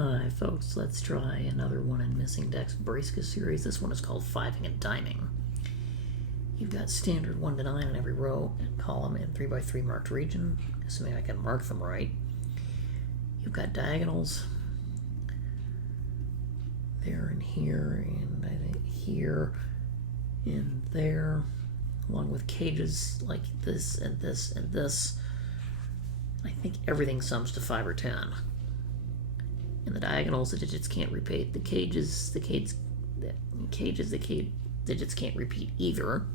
Hi folks, let's try another one in Missing Decks Braska series. This one is called Fiving and Diming. You've got standard 1 to 9 in every row and column in 3x3 marked region, assuming I can mark them right. You've got diagonals there and here, and I think here and there, along with cages like this and this and this. I think everything sums to 5 or 10. In the diagonals, the digits can't repeat. The digits can't repeat either.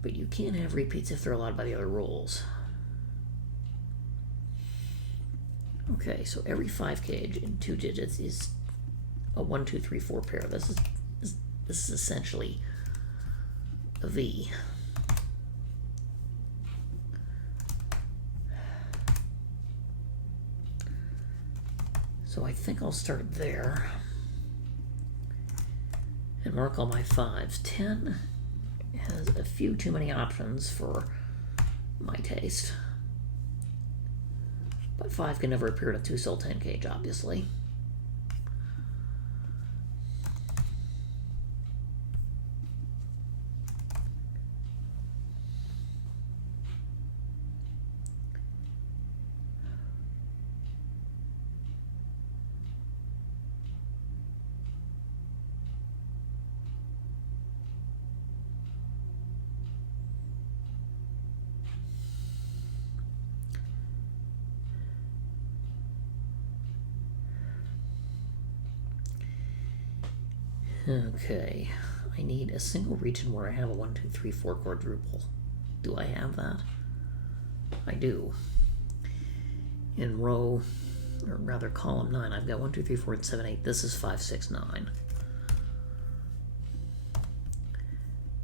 But you can have repeats if they're allowed by the other rules. Okay, so every 5 cage in 2 digits is a 1, 2, 3, 4 pair. This is essentially a V. So I think I'll start there and mark all my 5s. 10 has a few too many options for my taste, but 5 can never appear in a 2-cell 10 cage, obviously. Okay, I need a single region where I have a 1, 2, 3, 4 quadruple. Do I have that? I do. In row, or rather column 9, I've got 1, 2, 3, 4, and 7, 8. This is 5, 6, 9.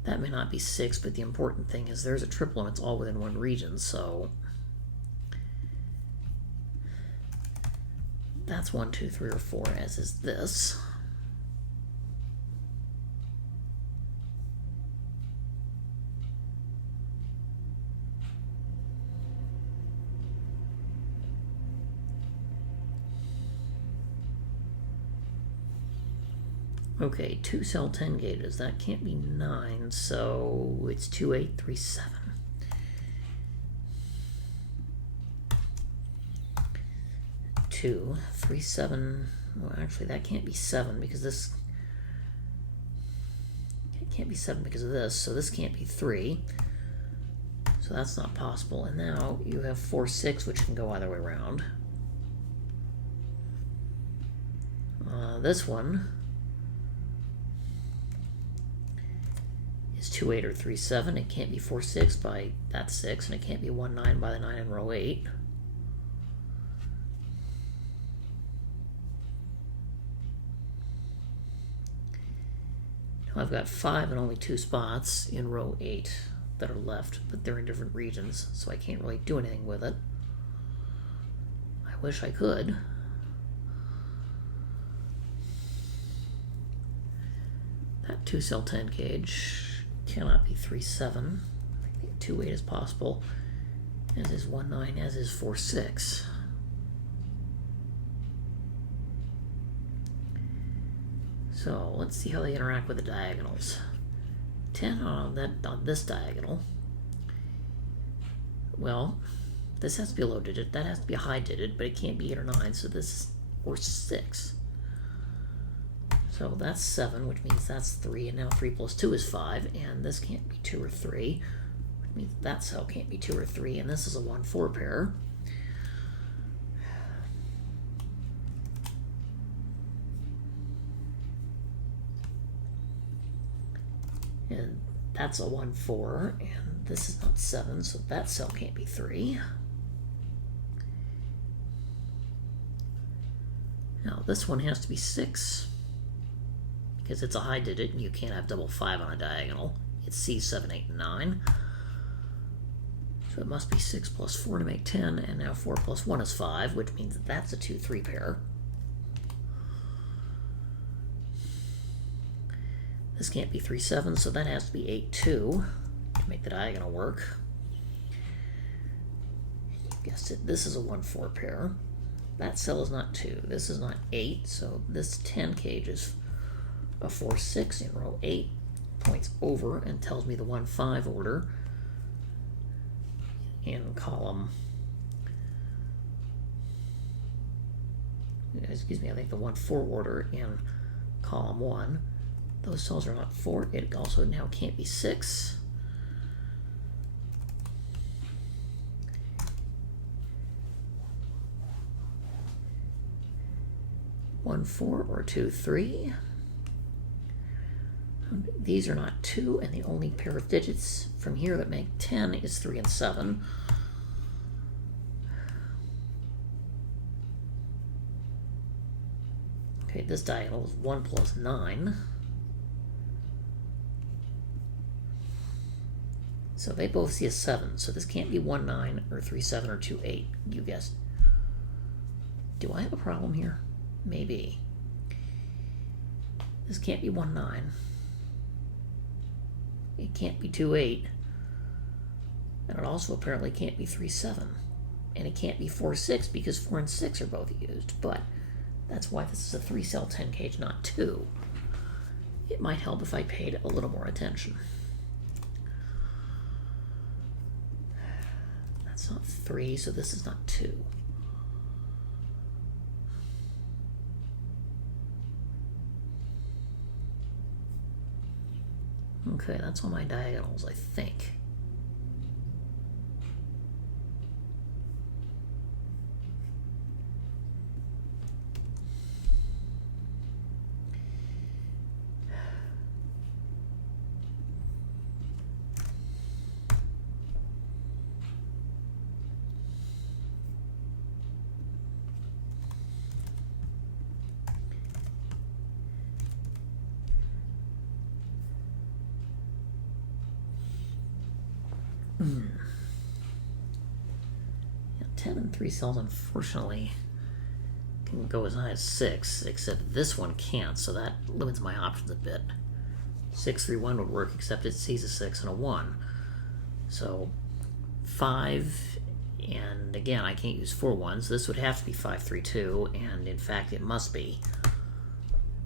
That may not be 6, but the important thing is there's a triple and it's all within one region, so that's 1, 2, 3, or 4, as is this. Okay, 2-cell 10 gauges. That can't be 9, so it's 2, 8, 3, 7. Two, 3, 7. Well, actually, that can't be 7 because this. It can't be 7 because of this, so this can't be 3. So that's not possible. And now you have 4, 6, which can go either way around. This one is 2, 8, or 3, 7. It can't be 4, 6 by that 6, and it can't be 1, 9 by the 9 in row 8. Now I've got 5 and only 2 spots in row 8 that are left, but they're in different regions, so I can't really do anything with it. I wish I could. That 2-cell 10 cage cannot be 3, 7. I think 2, 8 is possible, as is 1, 9, as is 4, 6. So let's see how they interact with the diagonals. 10 on this diagonal. Well, this has to be a low digit. That has to be a high digit, but it can't be 8 or 9. So this is or 6. So that's 7, which means that's 3, and now 3 plus 2 is 5, and this can't be 2 or 3, which means that cell can't be 2 or 3, and this is a 1, 4 pair. And that's a 1, 4, and this is not 7, so that cell can't be 3. Now this one has to be 6. Because it's a high digit and you can't have double 5 on a diagonal. It's C, 7, 8, and 9. So it must be 6 plus 4 to make 10, and now 4 plus 1 is 5, which means that's a 2, 3 pair. This can't be 3, 7, so that has to be 8, 2 to make the diagonal work. You guessed it, this is a 1, 4 pair. that cell is not 2. This is not 8, so this 10 cage is a 4, 6 in row 8. Points over and tells me the 1, 5 order in column, excuse me, I think the 1, 4 order in column 1. Those cells are not 4. It also now can't be 6. One, 4, or 2, 3. These are not 2, and the only pair of digits from here that make 10 is 3 and 7. Okay, this diagonal is 1 plus 9. So they both see a 7, so this can't be 1, 9, or 3, 7, or 2, 8. You guessed. Do I have a problem here? Maybe. This can't be 1, 9. It can't be 2, 8. And it also apparently can't be 3, 7. And it can't be 4, 6 because 4 and 6 are both used. But that's why this is a 3-cell 10 cage, not 2. It might help if I paid a little more attention. That's not 3, so this is not 2. Okay, that's all my diagonals, I think. Yeah, 10 and 3 cells, unfortunately, can go as high as 6, except this one can't, so that limits my options a bit. 6, 3, 1 would work, except it sees a 6 and a 1. So 5, and again, I can't use 4 1s. This would have to be 5, 3, 2, and in fact, it must be,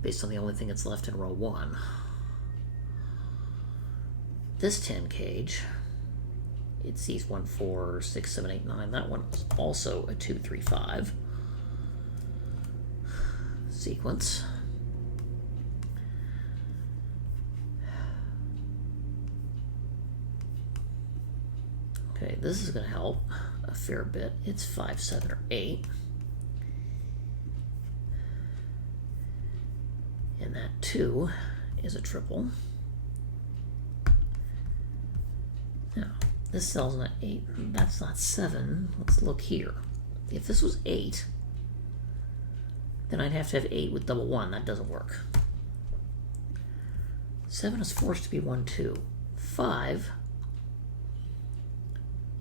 based on the only thing that's left in row 1. This 10 cage, it sees 1, 4, 6, 7, 8, 9. That one is also a 2, 3, 5 sequence. Okay, this is going to help a fair bit. It's 5, 7, or 8. And that 2 is a triple. Now, this cell's not 8. That's not 7. Let's look here. If this was 8, then I'd have to have 8 with double 1. That doesn't work. 7 is forced to be 1, 2. 5,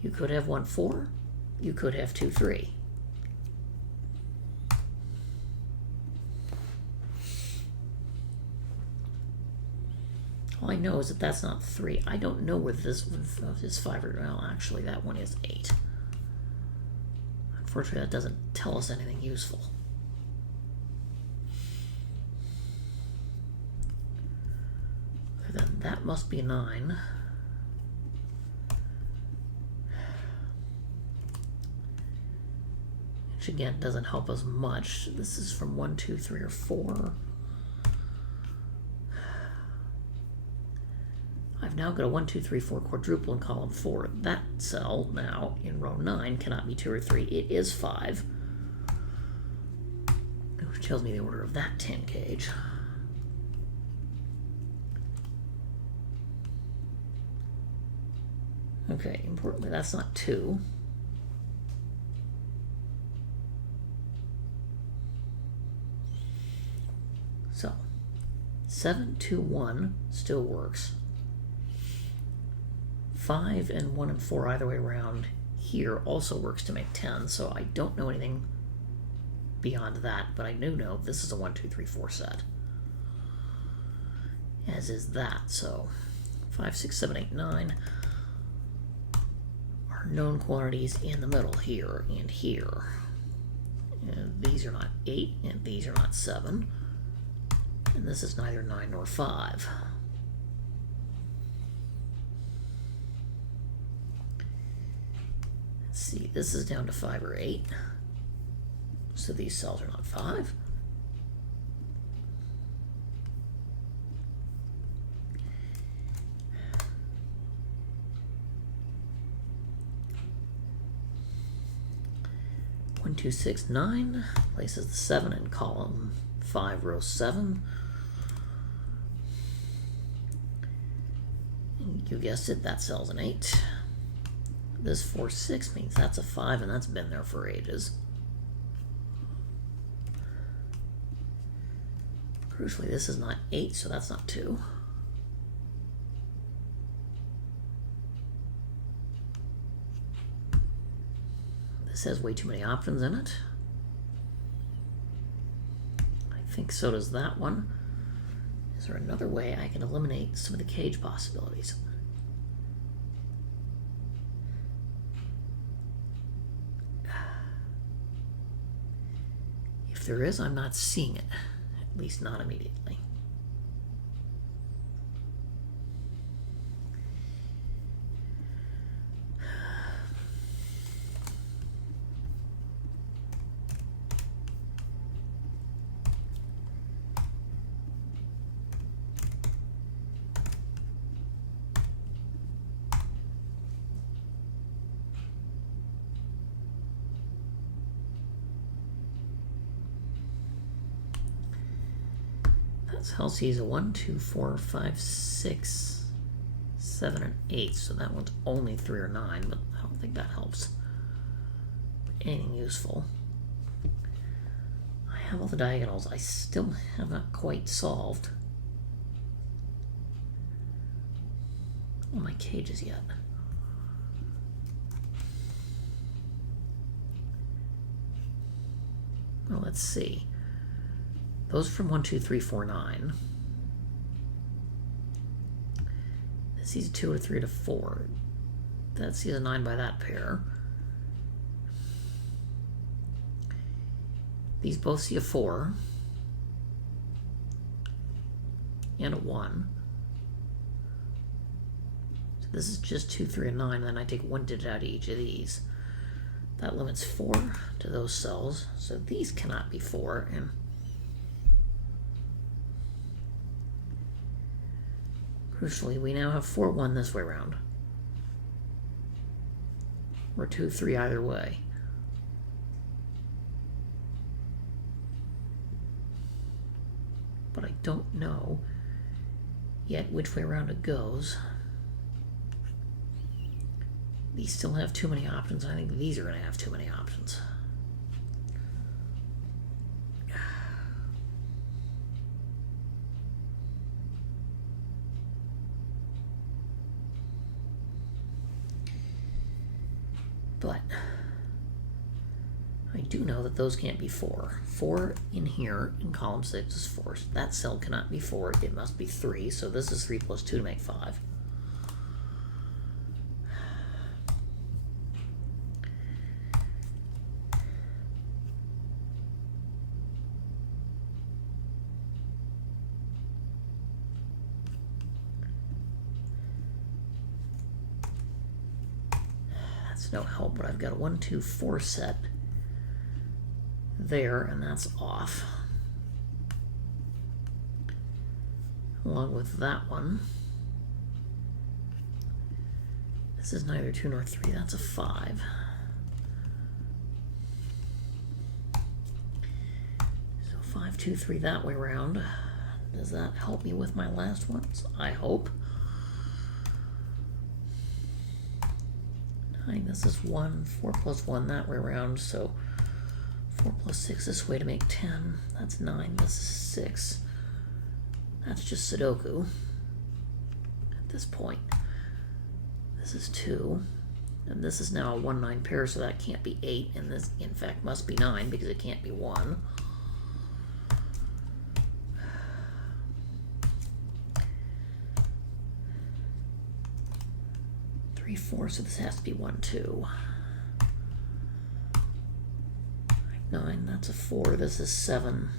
you could have 1, 4. You could have 2, 3. All I know is that that's not 3. I don't know whether this one is 5 or, well, actually that one is 8. Unfortunately, that doesn't tell us anything useful. Then that must be 9. Which again doesn't help us much. This is from 1, 2, 3, or 4. I've now got a 1, 2, 3, 4 quadruple in column 4. That cell now in row 9 cannot be 2 or 3. It is 5. Which tells me the order of that 10 cage. Okay, importantly, that's not 2. So, 7, 2, 1 still works. 5 and 1 and 4 either way around here also works to make 10, so I don't know anything beyond that, but I do know this is a 1, 2, 3, 4 set. As is that, so 5, 6, 7, 8, 9 are known quantities in the middle here and here. And these are not 8, and these are not 7. And this is neither 9 nor 5. Let's see, this is down to 5 or 8. So these cells are not 5. One, 2, 6, 9 places the 7 in column 5, row 7. And you guessed it, that cell's an 8. This 4, 6 means that's a 5, and that's been there for ages. Crucially, this is not 8, so that's not 2. This has way too many options in it. I think so does that one. Is there another way I can eliminate some of the cage possibilities? If there is, I'm not seeing it. At least not immediately. Chelsea's a 1, 2, 4, 5, 6, 7, and 8. So that one's only 3 or 9, but I don't think that helps with anything useful. I have all the diagonals I still have not quite solved all my cages yet. Well, let's see. Those are from 1, 2, 3, 4, 9. This sees a 2, a 3, and a 4. That sees a 9 by that pair. These both see a 4 and a 1. So this is just 2, 3, and 9, and then I take one digit out of each of these. That limits 4 to those cells, so these cannot be 4, and crucially, we now have 4, 1 this way around. Or 2, 3 either way. But I don't know yet which way around it goes. These still have too many options. I think these are going to have too many options. But I do know that those can't be 4. 4 in here in column 6 is 4. So that cell cannot be 4. It must be 3. So this is 3 plus 2 to make 5. No help, but I've got a 1, 2, 4 set there, and that's off. Along with that one. This is neither 2 nor 3, that's a 5. So 5, 2, 3 that way around. Does that help me with my last ones? I hope. This is 1, 4 plus 1 that way around, so 4 plus 6 this way to make 10. That's 9, this is 6. That's just Sudoku at this point. This is 2, and this is now a 1, 9 pair, so that can't be 8, and this in fact must be 9 because it can't be 1. 3, 4, so this has to be 1, 2. I 9, that's a 4. This is 7.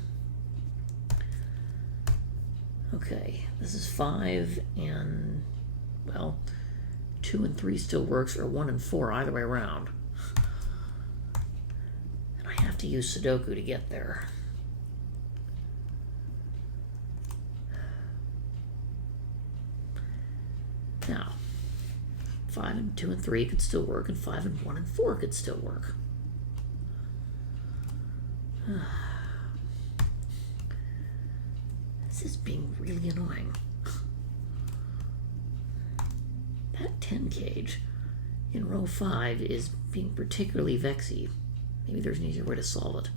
Okay, this is 5, and, well, 2 and 3 still works, or 1 and 4, either way around. And I have to use Sudoku to get there. Now, 5 and 2 and 3 could still work, and 5 and 1 and 4 could still work. This is being really annoying. That 10 cage in row 5 is being particularly vexy. Maybe there's an easier way to solve it.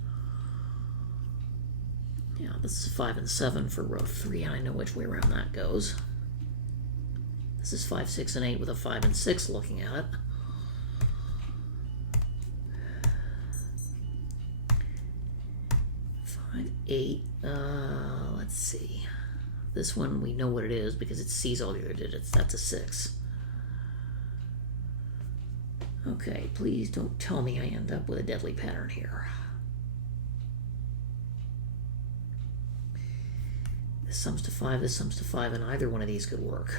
Yeah, this is 5 and 7 for row 3, and I know which way around that goes. This is 5, 6, and 8 with a 5 and 6 looking at it. Five, 8, let's see. This one we know what it is because it sees all the other digits. That's a 6. Okay, please don't tell me I end up with a deadly pattern here. This sums to 5, this sums to 5, and either one of these could work.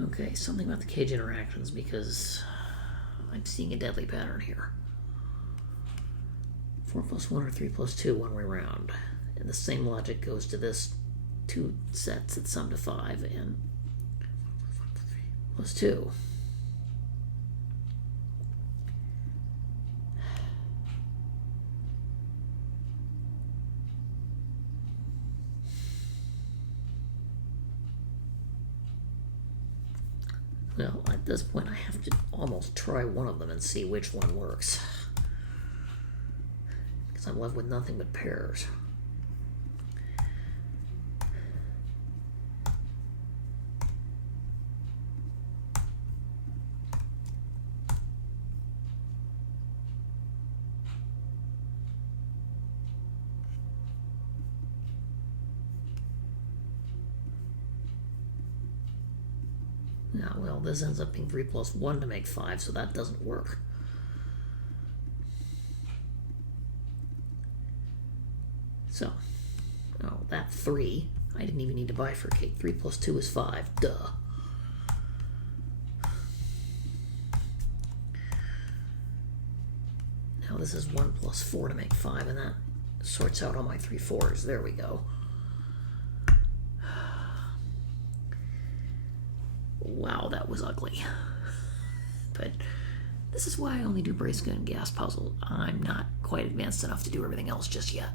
Okay, something about the cage interactions because I'm seeing a deadly pattern here. 4 plus 1 or 3 plus 2 one way round. And the same logic goes to this 2 sets that sum to 5 and plus 2. Well, at this point I have to almost try one of them and see which one works. Because I'm left with nothing but pairs. Yeah, well, this ends up being 3 plus 1 to make 5, so that doesn't work. So, oh, that 3, I didn't even need to bifurcate. 3 plus 2 is 5, duh. Now this is 1 plus 4 to make 5, and that sorts out all my 3 4s. There we go. Wow, that was ugly. But this is why I only do bracelet and gas puzzles. I'm not quite advanced enough to do everything else just yet.